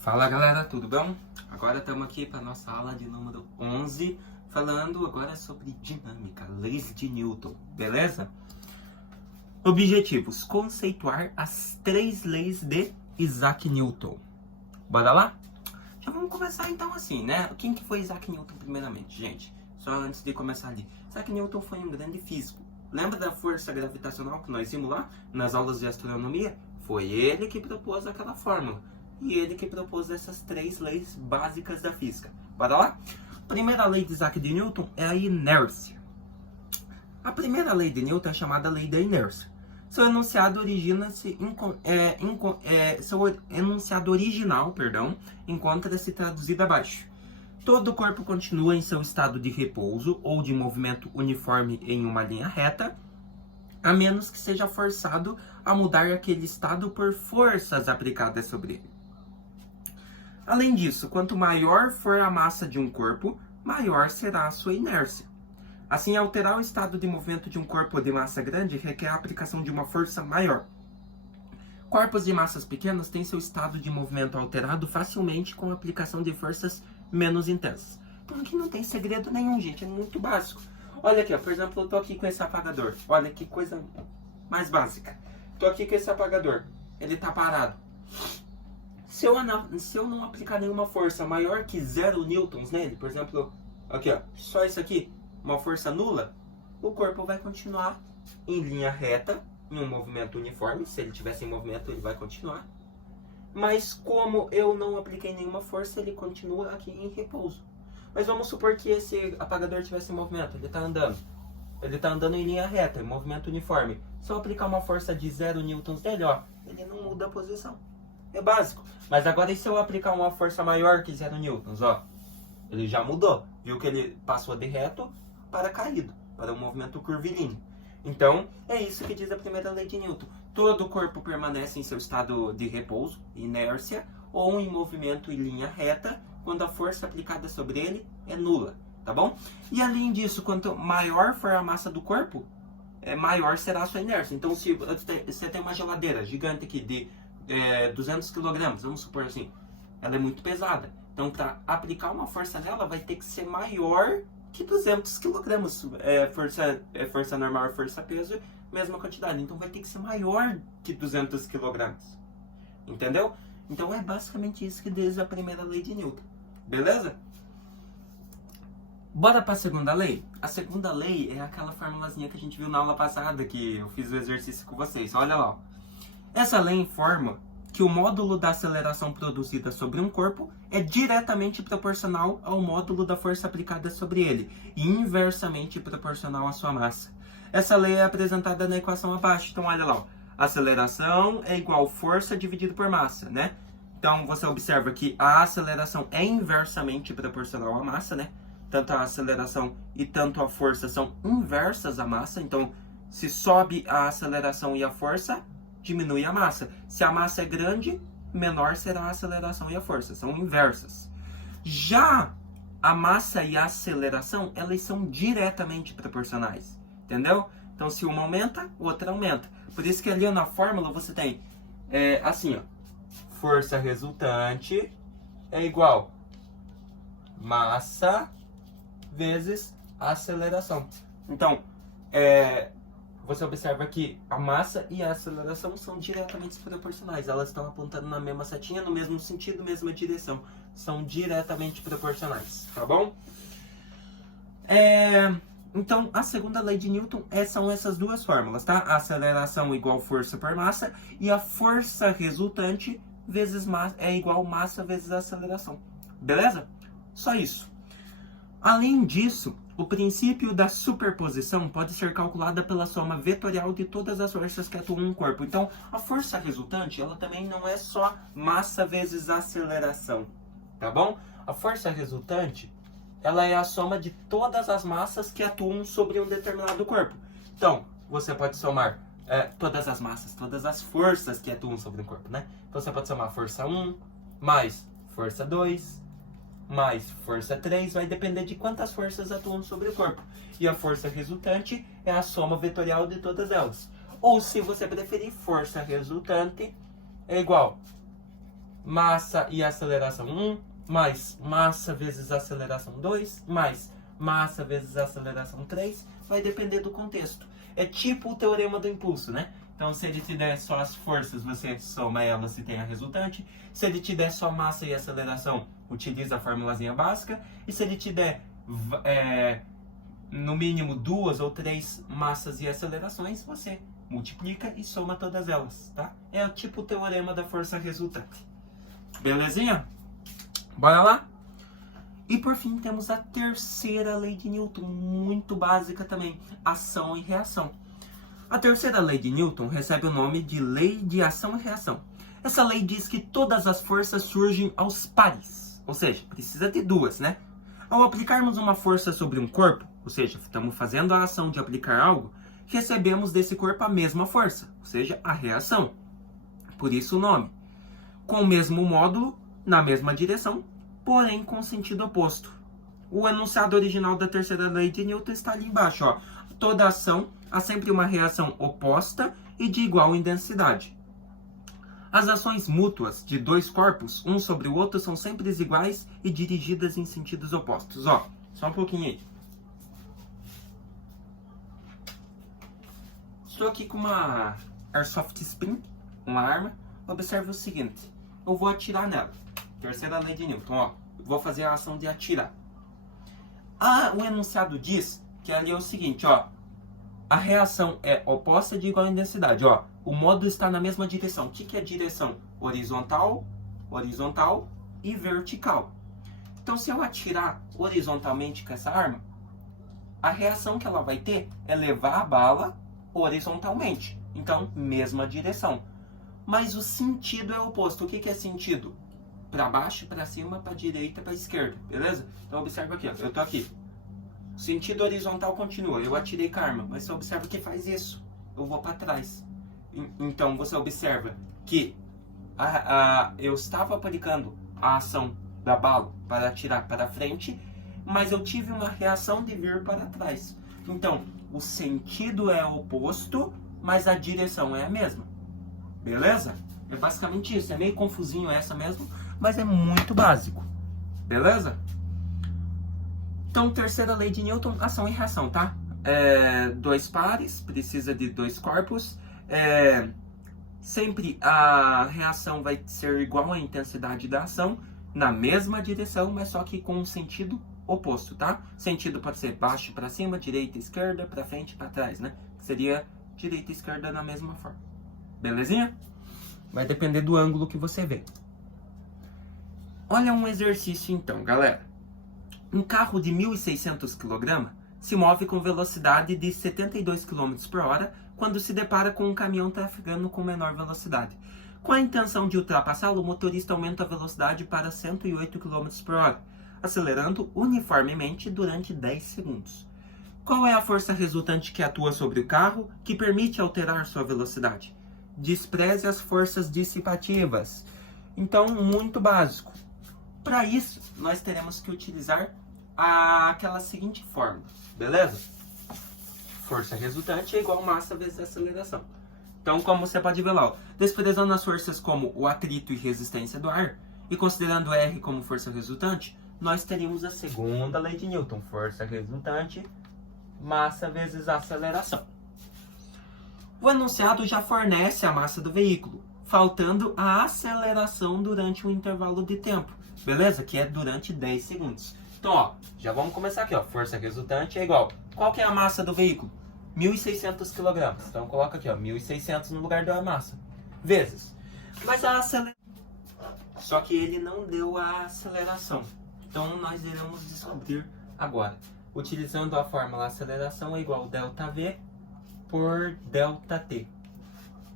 Fala galera, tudo bom? Agora estamos aqui para nossa aula de número 11, falando agora sobre dinâmica, leis de Newton, beleza? Objetivos: conceituar as 3 leis de Isaac Newton. Bora lá? Já vamos começar então assim, né? Quem que foi Isaac Newton primeiramente, gente? Só antes de começar ali. Isaac Newton foi um grande físico. Lembra da força gravitacional que nós vimos lá nas aulas de astronomia? Foi ele que propôs aquela fórmula. E ele que propôs essas 3 leis básicas da física. Bora lá? A primeira lei de Isaac Newton é a inércia. A primeira lei de Newton é chamada lei da inércia. Seu enunciado original, encontra-se traduzido abaixo. Todo corpo continua em seu estado de repouso ou de movimento uniforme em uma linha reta, a menos que seja forçado a mudar aquele estado por forças aplicadas sobre ele. Além disso, quanto maior for a massa de um corpo, maior será a sua inércia. Assim, alterar o estado de movimento de um corpo de massa grande requer a aplicação de uma força maior. Corpos de massas pequenas têm seu estado de movimento alterado facilmente com a aplicação de forças menos intensas. Então aqui não tem segredo nenhum, gente, é muito básico. Olha aqui, ó, por exemplo, eu tô aqui com esse apagador. Olha que coisa mais básica. Tô aqui com esse apagador, ele tá parado. Se eu não aplicar nenhuma força maior que 0 newtons nele, por exemplo, aqui ó, só isso aqui, uma força nula, o corpo vai continuar em linha reta, em um movimento uniforme. Se ele tivesse em movimento, ele vai continuar. Mas como eu não apliquei nenhuma força, ele continua aqui em repouso. Mas vamos supor que esse apagador tivesse em movimento, ele está andando. Ele está andando em linha reta, em movimento uniforme. Se eu aplicar uma força de 0 newtons nele, ó, ele não muda a posição. É básico. Mas agora e se eu aplicar uma força maior que 0 newtons, ó? Ele já mudou. Viu que ele passou de reto para caído, para um movimento curvilíneo. Então, é isso que diz a primeira lei de Newton. Todo corpo permanece em seu estado de repouso, inércia, ou em movimento em linha reta, quando a força aplicada sobre ele é nula, tá bom? E além disso, quanto maior for a massa do corpo, maior será a sua inércia. Então, se você tem uma geladeira gigante aqui de 200 kg, vamos supor assim, ela é muito pesada. Então, para aplicar uma força nela, vai ter que ser maior que 200 kg. Força normal, força peso, mesma quantidade. Então, vai ter que ser maior que 200 kg. Entendeu? Então, é basicamente isso que diz a primeira lei de Newton. Beleza? Bora para a segunda lei? A segunda lei é aquela formulazinha que a gente viu na aula passada, que eu fiz o exercício com vocês. Olha lá. Essa lei informa que o módulo da aceleração produzida sobre um corpo é diretamente proporcional ao módulo da força aplicada sobre ele e inversamente proporcional à sua massa. Essa lei é apresentada na equação abaixo. Então, olha lá. Aceleração é igual força dividido por massa, né? Então, você observa que a aceleração é inversamente proporcional à massa, né? Tanto a aceleração e tanto a força são inversas à massa. Então, se sobe a aceleração e a força, diminui a massa. Se a massa é grande, menor será a aceleração e a força. São inversas. Já a massa e a aceleração, elas são diretamente proporcionais. Entendeu? Então, se uma aumenta, outra aumenta. Por isso que ali na fórmula você tem assim, ó. Força resultante é igual massa vezes aceleração. Então, você observa que a massa e a aceleração são diretamente proporcionais. Elas estão apontando na mesma setinha, no mesmo sentido, mesma direção. São diretamente proporcionais, tá bom? Então, a segunda lei de Newton são essas duas fórmulas, tá? A aceleração igual força por massa e a força resultante vezes massa, é igual massa vezes aceleração. Beleza? Só isso. Além disso, o princípio da superposição pode ser calculada pela soma vetorial de todas as forças que atuam no corpo. Então, a força resultante, ela também não é só massa vezes aceleração, tá bom? A força resultante, ela é a soma de todas as massas que atuam sobre um determinado corpo. Então, você pode somar todas as massas, todas as forças que atuam sobre o corpo, né? Então, você pode somar força 1 mais força 2 mais força 3, vai depender de quantas forças atuam sobre o corpo. E a força resultante é a soma vetorial de todas elas. Ou, se você preferir, força resultante é igual massa e aceleração 1, mais massa vezes aceleração 2, mais massa vezes aceleração 3, vai depender do contexto. É tipo o teorema do impulso, né? Então, se ele te der só as forças, você soma elas e tem a resultante. Se ele te der só massa e aceleração, utiliza a formulazinha básica. E se ele te der, no mínimo, 2 ou 3 massas e acelerações, você multiplica e soma todas elas, tá? É o tipo o teorema da força resultante. Belezinha? Bora lá? E por fim, temos a terceira lei de Newton, muito básica também, ação e reação. A terceira lei de Newton recebe o nome de lei de ação e reação. Essa lei diz que todas as forças surgem aos pares, ou seja, precisa de duas, né? Ao aplicarmos uma força sobre um corpo, ou seja, estamos fazendo a ação de aplicar algo, recebemos desse corpo a mesma força, ou seja, a reação. Por isso o nome. Com o mesmo módulo, na mesma direção, porém com sentido oposto. O enunciado original da terceira lei de Newton está ali embaixo, ó. Toda ação há sempre uma reação oposta e de igual intensidade. As ações mútuas de dois corpos, um sobre o outro, são sempre iguais e dirigidas em sentidos opostos. Ó, só um pouquinho aí. Estou aqui com uma Airsoft Spring, uma arma. Observe o seguinte, eu vou atirar nela. Terceira lei de Newton, ó. Vou fazer a ação de atirar. O enunciado diz que ali é o seguinte, ó. A reação é oposta de igual intensidade, ó. O módulo está na mesma direção. O que é direção? Horizontal, horizontal e vertical. Então, se eu atirar horizontalmente com essa arma, a reação que ela vai ter é levar a bala horizontalmente. Então, mesma direção. Mas o sentido é oposto. O que é sentido? Para baixo, para cima, para direita, para esquerda, beleza? Então, observa aqui, ó. Eu tô aqui. Sentido horizontal continua. Eu atirei com a arma, mas você observa que faz isso. Eu vou para trás. Então, você observa que eu estava aplicando a ação da bala para atirar para frente, mas eu tive uma reação de vir para trás. Então, o sentido é oposto, mas a direção é a mesma. Beleza? É basicamente isso. É meio confusinho essa mesmo, mas é muito básico. Beleza? Então, terceira lei de Newton, ação e reação, tá? Dois pares, precisa de dois corpos. Sempre a reação vai ser igual à intensidade da ação, na mesma direção, mas só que com um sentido oposto, tá? Sentido pode ser baixo para cima, direita, esquerda, para frente, para trás, né? Seria direita e esquerda na mesma forma. Belezinha? Vai depender do ângulo que você vê. Olha um exercício então, galera. Um carro de 1.600 kg se move com velocidade de 72 km por hora quando se depara com um caminhão trafegando com menor velocidade. Com a intenção de ultrapassá-lo, o motorista aumenta a velocidade para 108 km por hora, acelerando uniformemente durante 10 segundos. Qual é a força resultante que atua sobre o carro que permite alterar sua velocidade? Despreze as forças dissipativas. Então, muito básico. Para isso, nós teremos que utilizar aquela seguinte fórmula, beleza? Força resultante é igual a massa vezes aceleração. Então, como você pode ver lá, ó, desprezando as forças como o atrito e resistência do ar, e considerando R como força resultante, nós teríamos a segunda lei de Newton, força resultante, massa vezes aceleração. O enunciado já fornece a massa do veículo, faltando a aceleração durante um intervalo de tempo, beleza? Que é durante 10 segundos. Então, ó, já vamos começar aqui, ó. Força resultante é igual. Qual que é a massa do veículo? 1.600 kg. Então, coloca aqui, ó, 1.600 no lugar da massa. Vezes. Mas a aceleração... Só que ele não deu a aceleração. Então, nós iremos descobrir agora. Utilizando a fórmula aceleração é igual ΔV por ΔT.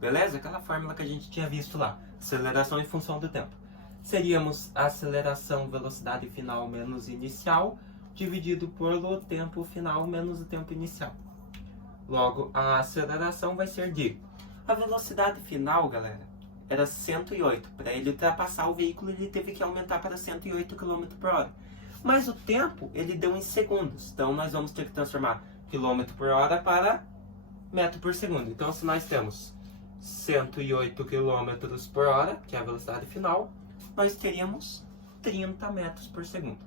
Beleza? Aquela fórmula que a gente tinha visto lá. Aceleração em função do tempo. Seríamos a aceleração velocidade final menos inicial, dividido pelo tempo final menos o tempo inicial. Logo, a aceleração vai ser de... A velocidade final, galera, era 108. Para ele ultrapassar o veículo, ele teve que aumentar para 108 km por hora. Mas o tempo, ele deu em segundos. Então, nós vamos ter que transformar km por hora para metro por segundo. Então, se nós temos 108 km por hora, que é a velocidade final, nós teríamos 30 metros por segundo.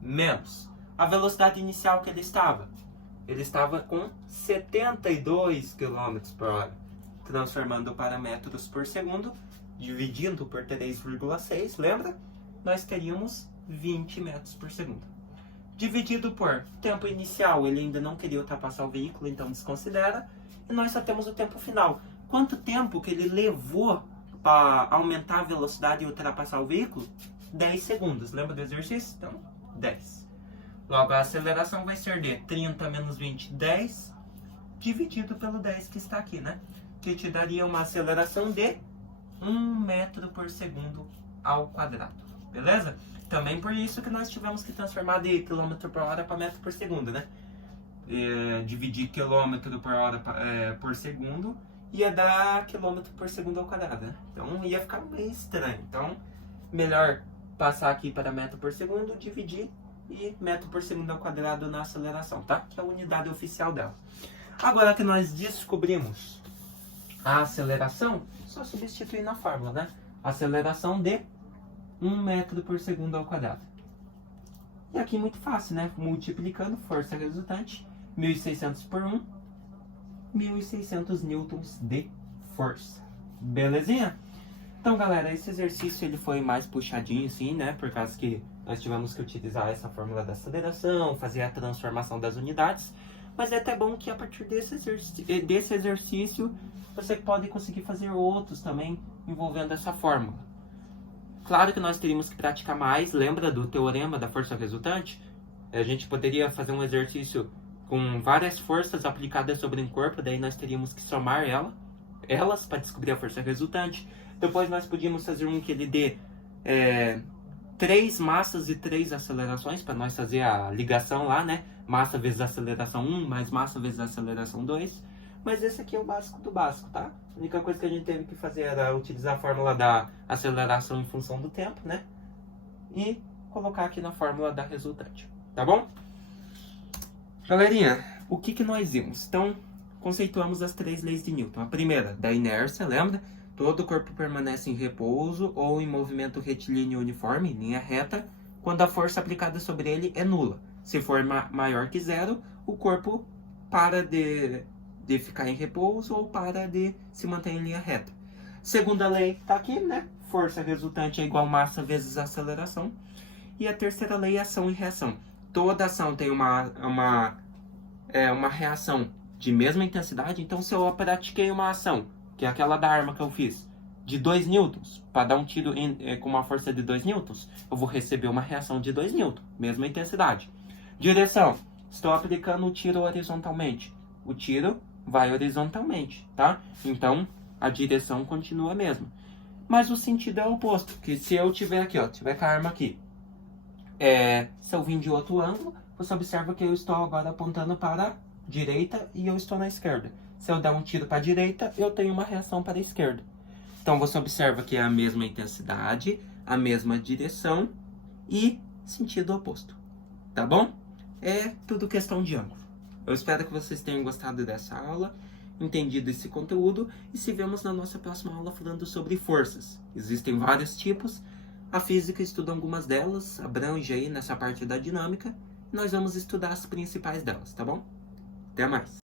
Menos a velocidade inicial que ele estava. Ele estava com 72 km por hora. Transformando para metros por segundo, dividindo por 3,6, lembra? Nós teríamos 20 metros por segundo. Dividido por tempo inicial, ele ainda não queria ultrapassar o veículo, então desconsidera. E nós só temos o tempo final. Quanto tempo que ele levou para aumentar a velocidade e ultrapassar o veículo? 10 segundos. Lembra do exercício? Então, 10. Logo, a aceleração vai ser de 30 menos 20, 10, dividido pelo 10 que está aqui, né? Que te daria uma aceleração de 1 metro por segundo ao quadrado. Beleza? Também por isso que nós tivemos que transformar de quilômetro por hora para metro por segundo, né? Dividir quilômetro por hora por segundo ia dar quilômetro por segundo ao quadrado, né? Então ia ficar meio estranho. Então, melhor passar aqui para metro por segundo, dividir e metro por segundo ao quadrado na aceleração, tá? Que é a unidade oficial dela. Agora que nós descobrimos a aceleração, só substituir na fórmula, né? Aceleração de 1 metro por segundo ao quadrado. E aqui muito fácil, né? Multiplicando, força resultante, 1.600 por 1, 1.600 newtons de força. Belezinha? Então, galera, esse exercício ele foi mais puxadinho, assim, né? Por causa que nós tivemos que utilizar essa fórmula da aceleração, fazer a transformação das unidades. Mas é até bom que a partir desse exercício você pode conseguir fazer outros também envolvendo essa fórmula. Claro que nós teríamos que praticar mais. Lembra do teorema da força resultante? A gente poderia fazer um exercício com várias forças aplicadas sobre um corpo, daí nós teríamos que somar elas para descobrir a força resultante. Depois nós podíamos fazer um que ele dê 3 massas e 3 acelerações, para nós fazer a ligação lá, né? Massa vezes aceleração 1, mais massa vezes aceleração 2. Mas esse aqui é o básico do básico, tá? A única coisa que a gente teve que fazer era utilizar a fórmula da aceleração em função do tempo, né? E colocar aqui na fórmula da resultante, tá bom? Galerinha, o que nós vimos? Então, conceituamos as 3 leis de Newton. A primeira, da inércia, lembra? Todo corpo permanece em repouso ou em movimento retilíneo uniforme, em linha reta, quando a força aplicada sobre ele é nula. Se for maior que zero, o corpo para de ficar em repouso ou para de se manter em linha reta. Segunda lei está aqui, né? Força resultante é igual massa vezes aceleração. E a terceira lei é ação e reação. Toda ação tem uma reação de mesma intensidade. Então, se eu pratiquei uma ação, que é aquela da arma que eu fiz, de 2 newtons, para dar um tiro com uma força de 2 newtons, eu vou receber uma reação de 2 newtons, mesma intensidade. Direção, estou aplicando o tiro horizontalmente. O tiro vai horizontalmente, tá? Então, a direção continua a mesma. Mas o sentido é o oposto, que se eu tiver aqui, ó, tiver com a arma aqui, se eu vim de outro ângulo, você observa que eu estou agora apontando para a direita e eu estou na esquerda. Se eu der um tiro para a direita, eu tenho uma reação para a esquerda. Então, você observa que é a mesma intensidade, a mesma direção e sentido oposto. Tá bom? É tudo questão de ângulo. Eu espero que vocês tenham gostado dessa aula, entendido esse conteúdo e se vemos na nossa próxima aula falando sobre forças. Existem vários tipos, a física estuda algumas delas, abrange aí nessa parte da dinâmica, e nós vamos estudar as principais delas, tá bom? Até mais!